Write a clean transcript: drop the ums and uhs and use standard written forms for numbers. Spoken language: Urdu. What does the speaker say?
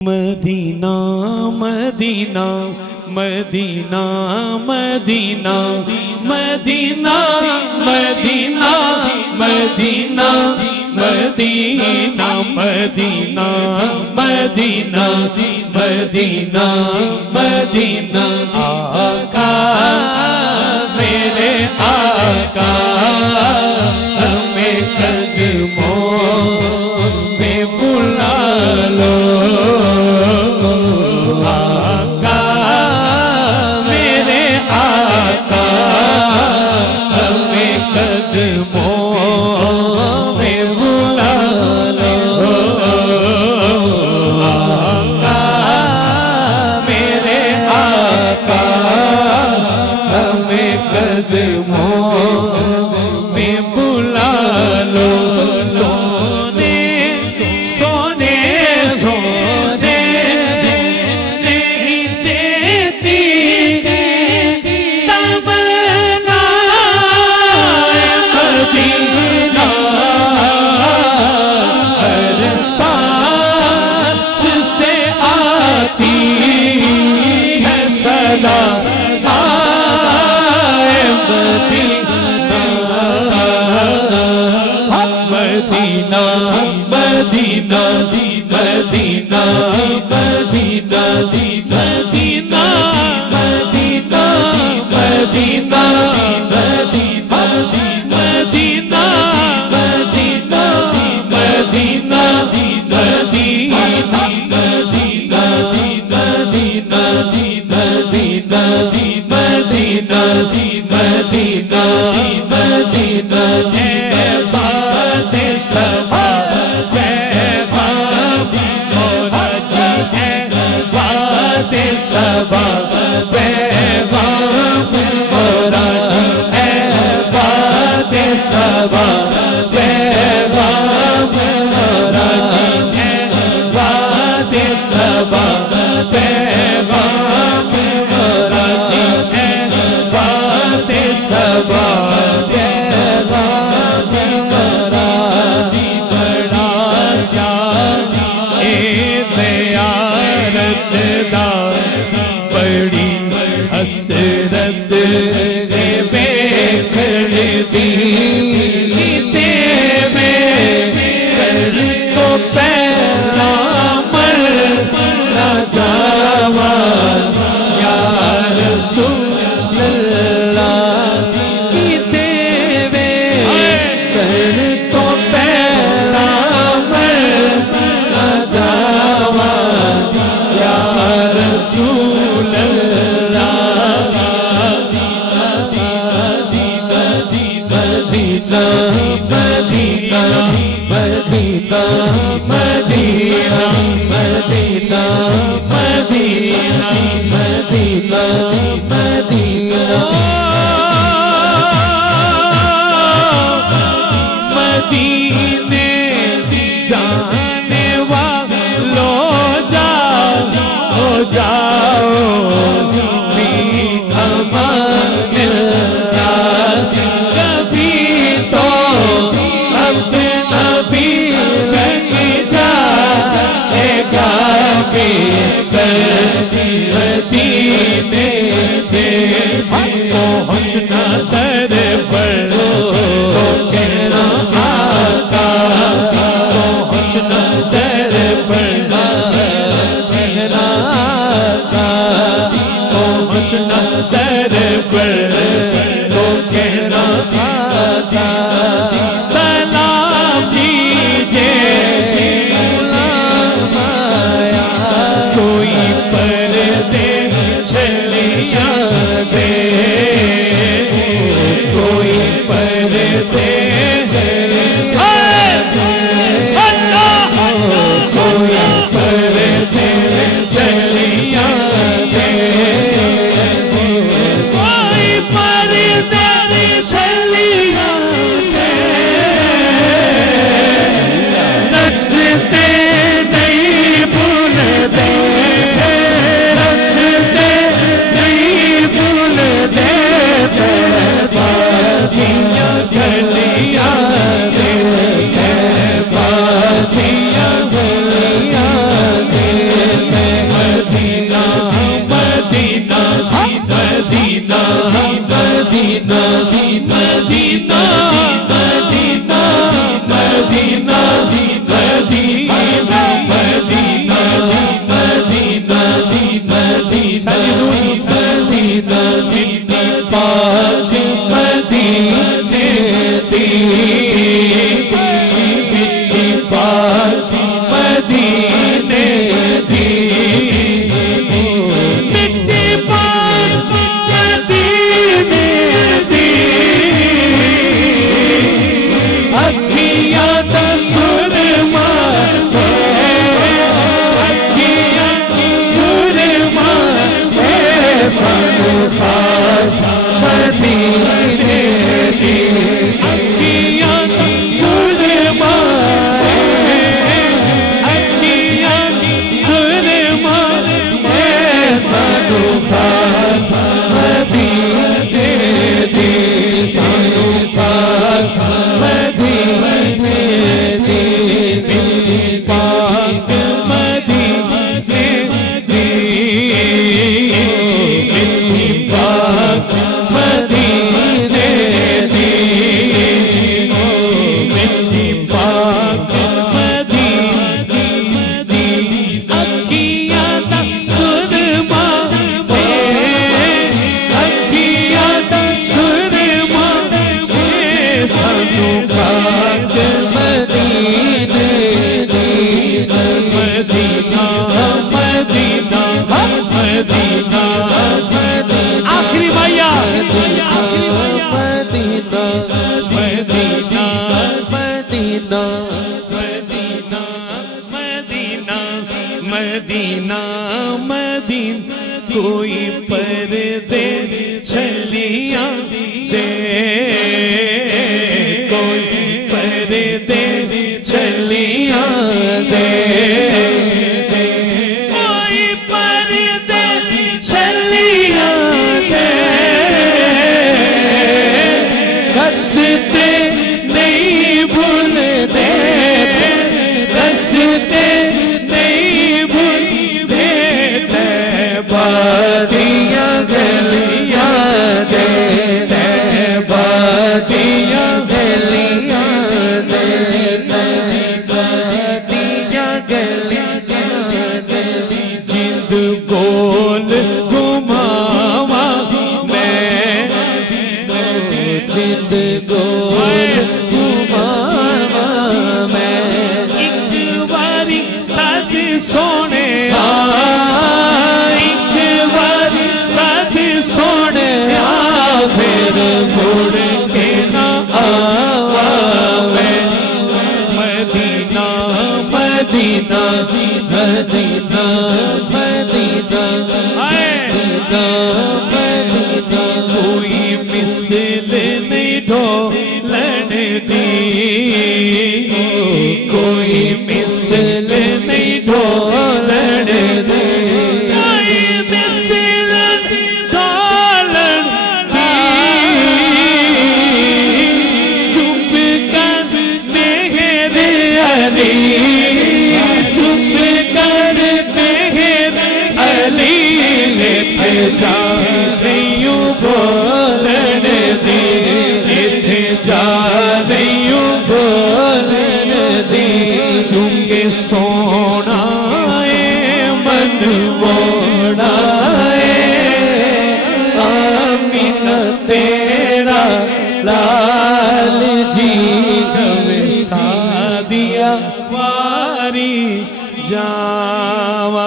مدینہ مدینہ مدینہ مدینہ مدینہ مدینہ مدینہ مدینہ مدینہ مدینہ مدینہ مدینہ آقا میرے آقا ہمیں قدموں میں بلا لو در پر مدینہ آخری مایا مدینہ مدینہ مدینہ مدینہ مدینہ مدینہ مدینہ کوئی پردے چلیاں دے کوئی پردے چلیاں دے کوئی پردے چلیاں دے رستے نہیں بھولتے رستے نہیں بھولتے بادیاں گلیاں دے بادیاں گلیاں دے بادیاں گلیاں دے جند گول گھماوا میں جند گول گھماوا میں ایک باری ساتھ سونے ایک باری ساتھ سونے پھر مڑ کے نہ آوا میں مدینہ مدینہ مدینہ مدینہ مدینہ کوئی مثل نہیں ڈھولن دی کوئی مثل نہیں ڈھولن دی کوئی مثل ڈھولن دی چپ کر مہر علی چپ کر مہر علی اتھے جا رہیوں بولن دی اتھے جا رہیوں بولن دی کیونکہ سونا ہے من موڑا ہے آمین تیرا لال جی جب سادیا واری جاوا